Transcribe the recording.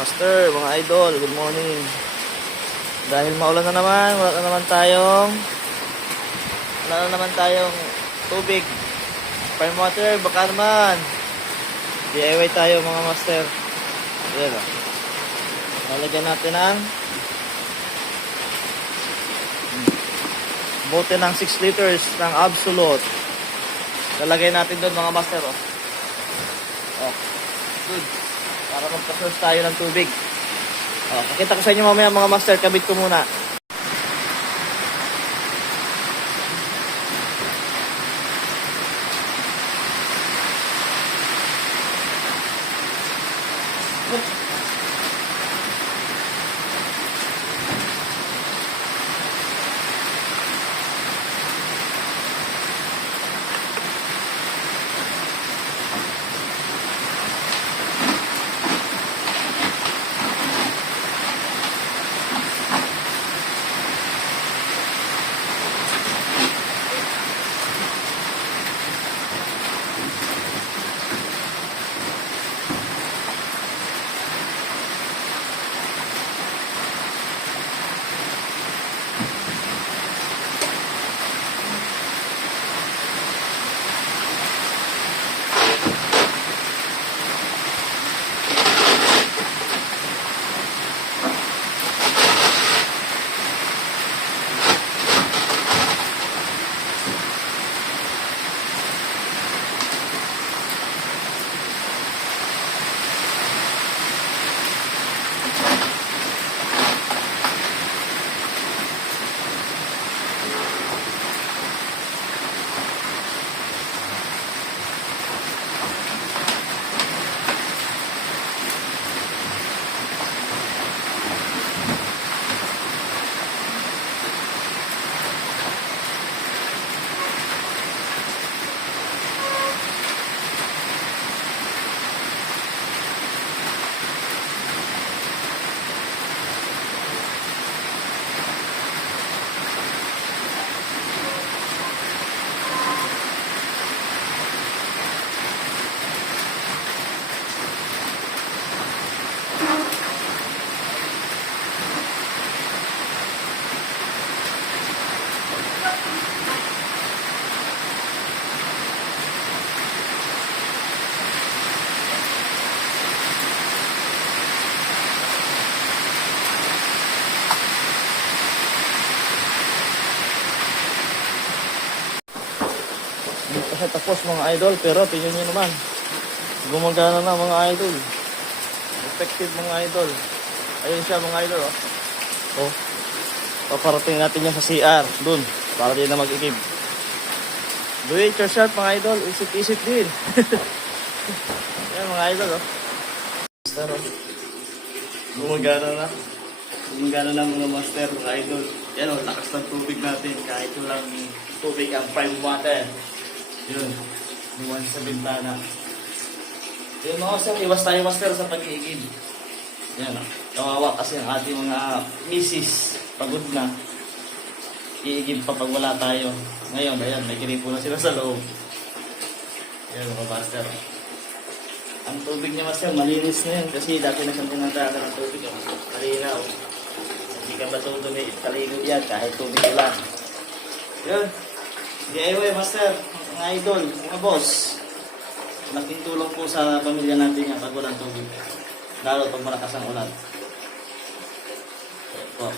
master, mga idol, good morning. Dahil maulan na naman, wala na naman tayong tubig. Fine water, baka naman. DIY tayo mga master. Ayan o. Lalagyan natin ang bote ng 6 liters ng Absolute. Lalagay natin doon mga master o. Oh, good. Para magpa-source tayo ng tubig. Oh, pakita ko sa inyo mamaya mga master, kabit ko muna. Hindi pa siya tapos mga idol, pero tingnan nyo naman, gumagana na mga idol. Effective mga idol. Ayun siya mga idol oh. Oh, paparating natin yan sa CR dun, para din na mag-igib. Do it yourself mga idol, isip-isip din. Yan mga idol oh. Master oh, gumagana na mga master mga idol. Yan oh, lakas ng tubig natin kahit walang tubig ang prime water. Yun, luwan sa bintana. Yun mga sir, iwas tayo master sa pag-iigib. Yan o, kawawa kasi ang ating mga misis, pagod na. Iigib pa pag wala tayo. Ngayon, ayan, may kiripo na sila sa loob. Yan mga master. Ang tubig niya master, malinis na yun. Kasi dati na siyang tinataka ng tubig. Malinaw. Hindi ka matutumi, kalino yan kahit tubig lang. Yun. DIY master, mga idol, mga boss. Malaking tulong po sa pamilya natin yan pag walang tubig. Lalo pag malakas ang ulan. Po.